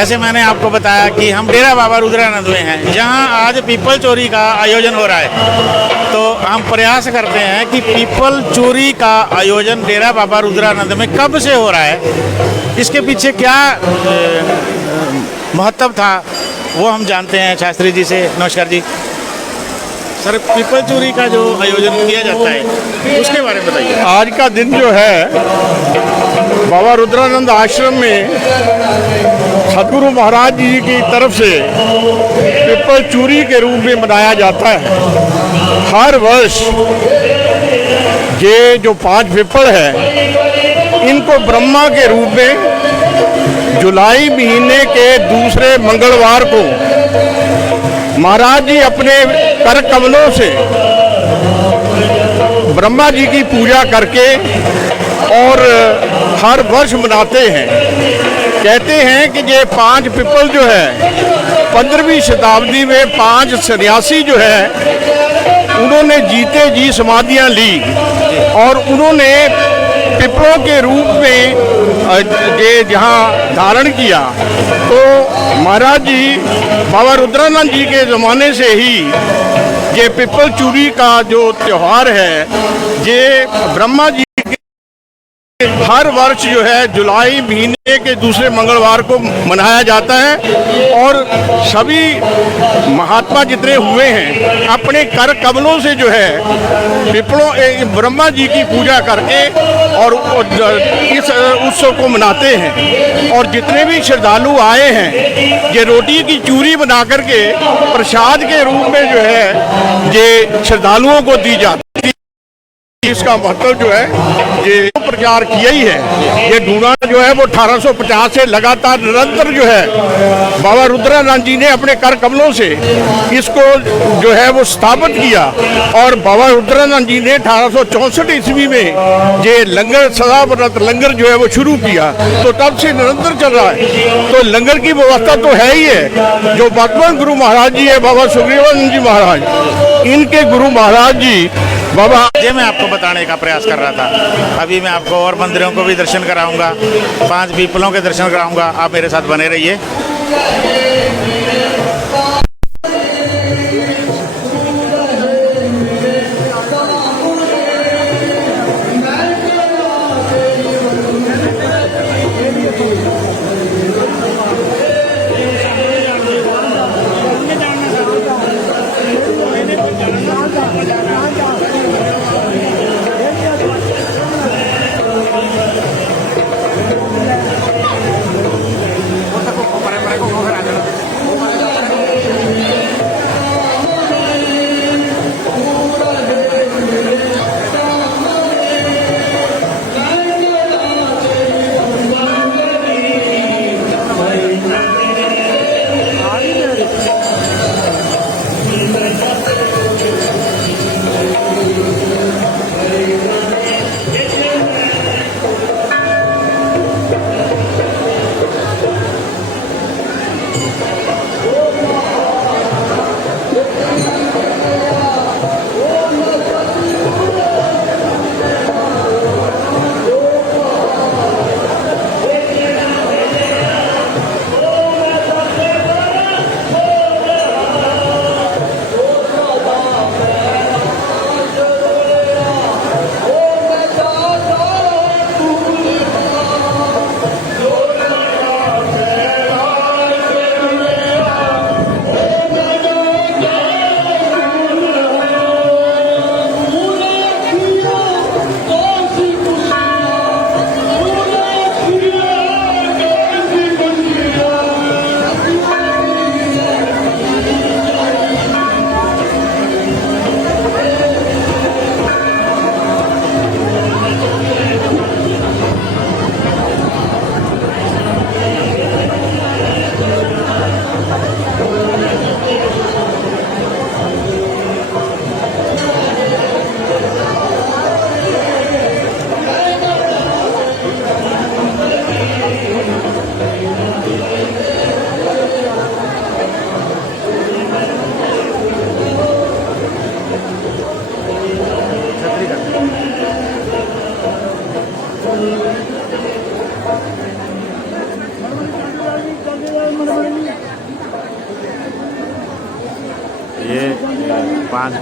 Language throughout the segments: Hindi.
जैसे मैंने आपको बताया कि हम डेरा बाबा रुद्रानंद में हैं, जहां आज पीपल चोरी का आयोजन हो रहा है। तो हम प्रयास करते हैं कि पीपल चोरी का आयोजन डेरा बाबा रुद्रानंद में कब से हो रहा है, इसके पीछे क्या महत्व था, वो हम जानते हैं शास्त्री जी से। नमस्कार जी। सर, पीपल चोरी का जो आयोजन किया जाता है उसके बारे में बताइए। आज का दिन जो है बाबा रुद्रानंद आश्रम में सदगुरु महाराज जी की तरफ से पीपल चोरी के रूप में मनाया जाता है। हर वर्ष ये जो 5 पीपल है, इनको ब्रह्मा के रूप में जुलाई महीने के दूसरे मंगलवार को महाराज जी अपने कर कमलों से ब्रह्मा जी की पूजा करके और हर वर्ष मनाते हैं। कहते हैं कि ये 5 पीपल जो है 15वीं शताब्दी में 5 सन्यासी जो है उन्होंने जीते जी समाधियां ली और उन्होंने पिपलों के रूप में ये जहाँ धारण किया। तो महाराज जी बाबा रुद्रानंद जी के ज़माने से ही ये पीपल चोरी का जो त्यौहार है, ये ब्रह्मा जी हर वर्ष जो है जुलाई महीने के दूसरे मंगलवार को मनाया जाता है। और सभी महात्मा जितने हुए हैं अपने कर कमलों से जो है पिपलों ब्रह्मा जी की पूजा करके और इस उत्सव को मनाते हैं। और जितने भी श्रद्धालु आए हैं ये रोटी की चूरी बना करके प्रसाद के रूप में जो है ये श्रद्धालुओं को दी जाती है। इसका महत्व जो है ये प्रचार किया ही है। ये ढूंढा जो है वो 1850 से लगातार निरंतर जो है बाबा रुद्रानंद जी ने अपने कर कमलों से इसको जो है वो स्थापित किया। और बाबा रुद्रानंद जी ने 1864 ईस्वी में ये लंगर सदाव्रत लंगर जो है वो शुरू किया। तो तब से निरंतर चल रहा है। तो लंगर की व्यवस्था तो है ही है। जो वर्तमान गुरु महाराज जी है बाबा सुग्रीवानंद जी महाराज, इनके गुरु महाराज जी बाबा ये मैं आपको बताने का प्रयास कर रहा था। अभी मैं आपको और मंदिरों को भी दर्शन कराऊंगा, 5 पीपलों के दर्शन कराऊंगा। आप मेरे साथ बने रहिए।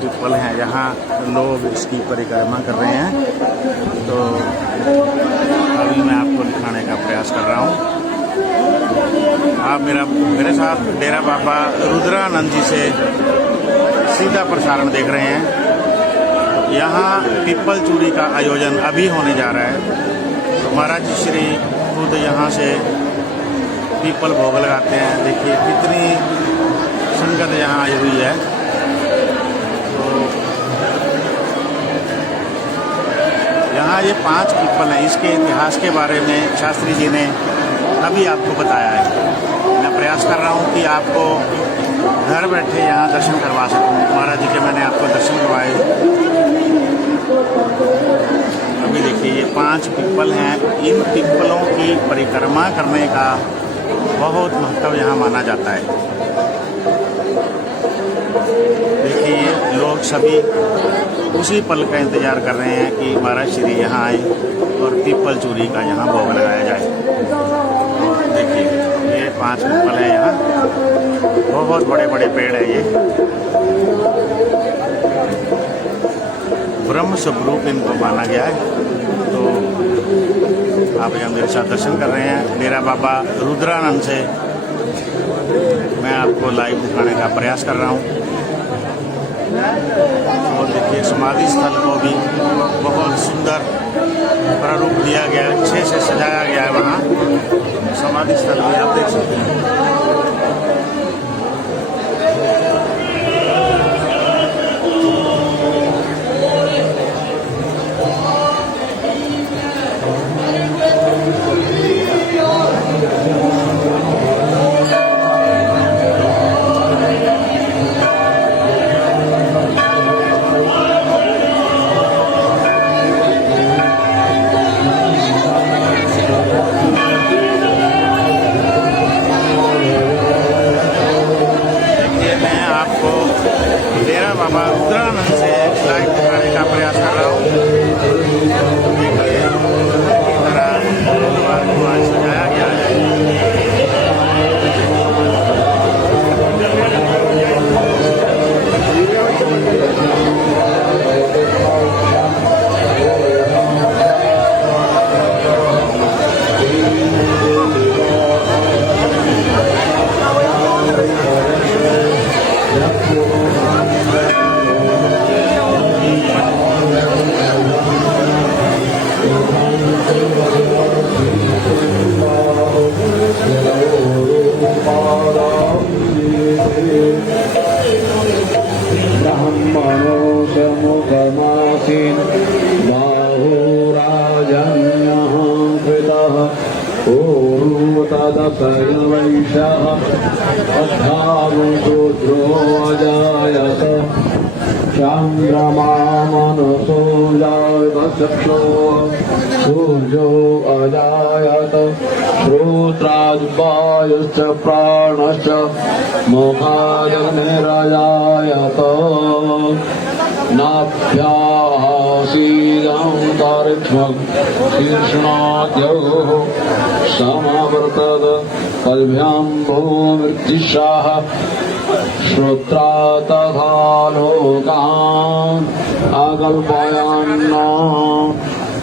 पीपल हैं जहाँ लोग इसकी परिक्रमा कर रहे हैं। तो अभी मैं आपको दिखाने का प्रयास कर रहा हूँ। आप मेरे साथ डेरा बाबा रुद्रानंद जी से सीधा प्रसारण देख रहे हैं। यहाँ पीपल चूरी का आयोजन अभी होने जा रहा है। तो महाराज जी श्री खुद यहाँ से पीपल भोग लगाते हैं। देखिए कितनी संगत यहाँ आई हुई है। तो यहाँ ये 5 पीपल हैं। इसके इतिहास के बारे में शास्त्री जी ने अभी आपको बताया है। मैं प्रयास कर रहा हूँ कि आपको घर बैठे यहाँ दर्शन करवा सकूँ। महाराज जी के मैंने आपको दर्शन करवाए। अभी देखिए ये 5 पीपल हैं। इन पीपलों की परिक्रमा करने का बहुत महत्व यहाँ माना जाता है। देखिए लोग सभी उसी पल का इंतज़ार कर रहे हैं कि महाराज श्री यहाँ आए और पीपल चूरी का यहाँ भोग लगाया जाए। देखिए ये 5 पीपल है यहाँ। बहुत बड़े बड़े पेड़ है ये। ब्रह्म स्वरूप इनको माना गया है। तो आप यहाँ मेरे साथ दर्शन कर रहे हैं। डेरा बाबा रुद्रानंद से मैं आपको लाइव दिखाने का प्रयास कर रहा हूँ। और देखिए समाधि स्थल को भी बहुत सुंदर प्रारूप दिया गया है। अच्छे से सजाया गया है। वहाँ समाधि स्थल भी आप देख सकते हैं। डेरा बाबा रुद्रानंद से लाइव दिखाने का प्रयास कर रहा हूँ। किस तरह गुरुद्वार को आज सजाया गया है। सूर्यो अजायत श्रोत्राद्वायुश्च प्राणश्च मोहायग्निरजायत नाभ्यासीदन्तरिक्षं शीर्षणाद्योः समावर्तत कल्भ्यां भूमृत्युषाः श्रोत्रा तथा लोकान् अकल्पयन्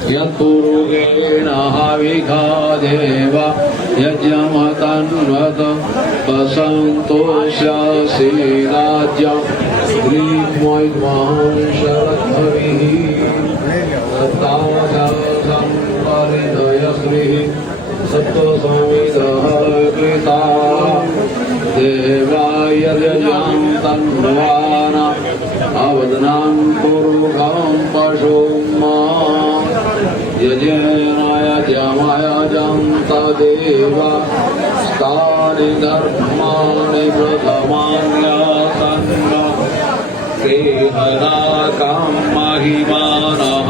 यत्पुरुषेण हविखा देव यज्ञमतन्वत वसन्तोष्यसीदाज्यं श्रीमोद्महं शरद्भविः सत्तादं परिणयश्रीः सत्त्वसंविदः कृता देवायजं तन्वान अवदनां पुरुषं पशुम् यजनायजं तदेव स्थानि धर्माणि प्रथमान्यासन्न देहनाकं महिमानः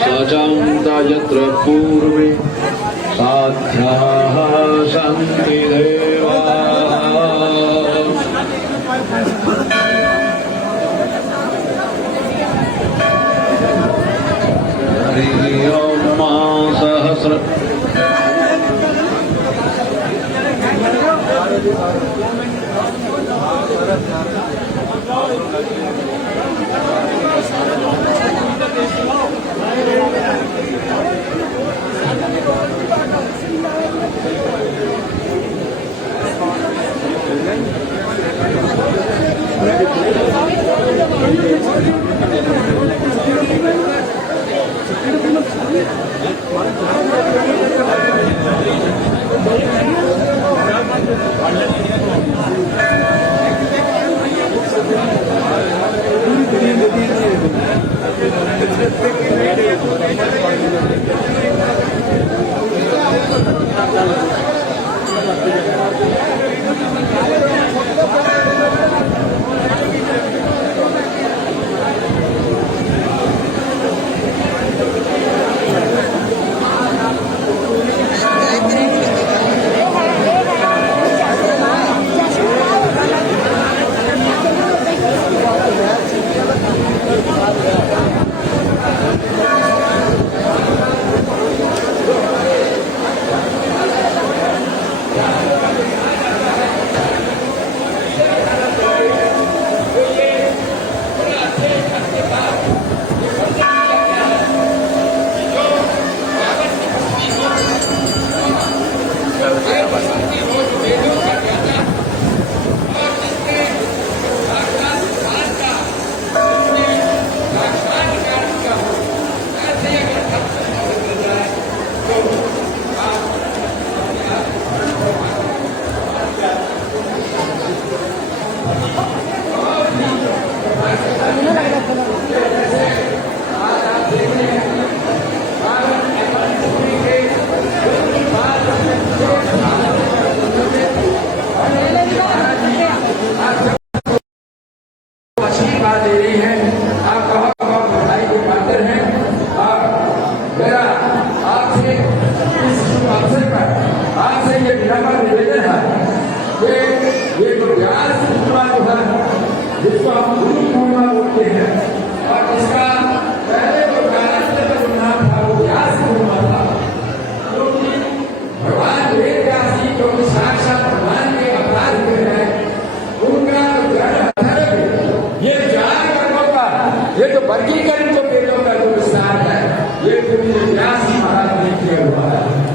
सचन्त यत्र पूर्वे साध्याः सन्ति देवाः हरिः ॐ सहस्र आशीर्वाद दे रही हैं। आप बहुत बहुत बधाई के पात्र हैं। और मेरा आपसे इस शुभ अवसर पर आपसे ये विनम्र निवेदन है कि ये जो व्यास पूर्णिमा जो है, जिसको हम गुरु पूर्णिमा बोलते हैं, और इसका पहले जो कालांतर का जो नाम था वो व्यास पूर्णिमा था, क्योंकि भगवान वेद व्यास जी जो कि साक्षात भगवान के अवतार हुए हैं, उनका जन्म ये 4 वर्गों का, ये जो वर्गीकरण जो वेदों का जो विस्तार है, ये पूरी व्यास जी महाराज ने किया हुआ है।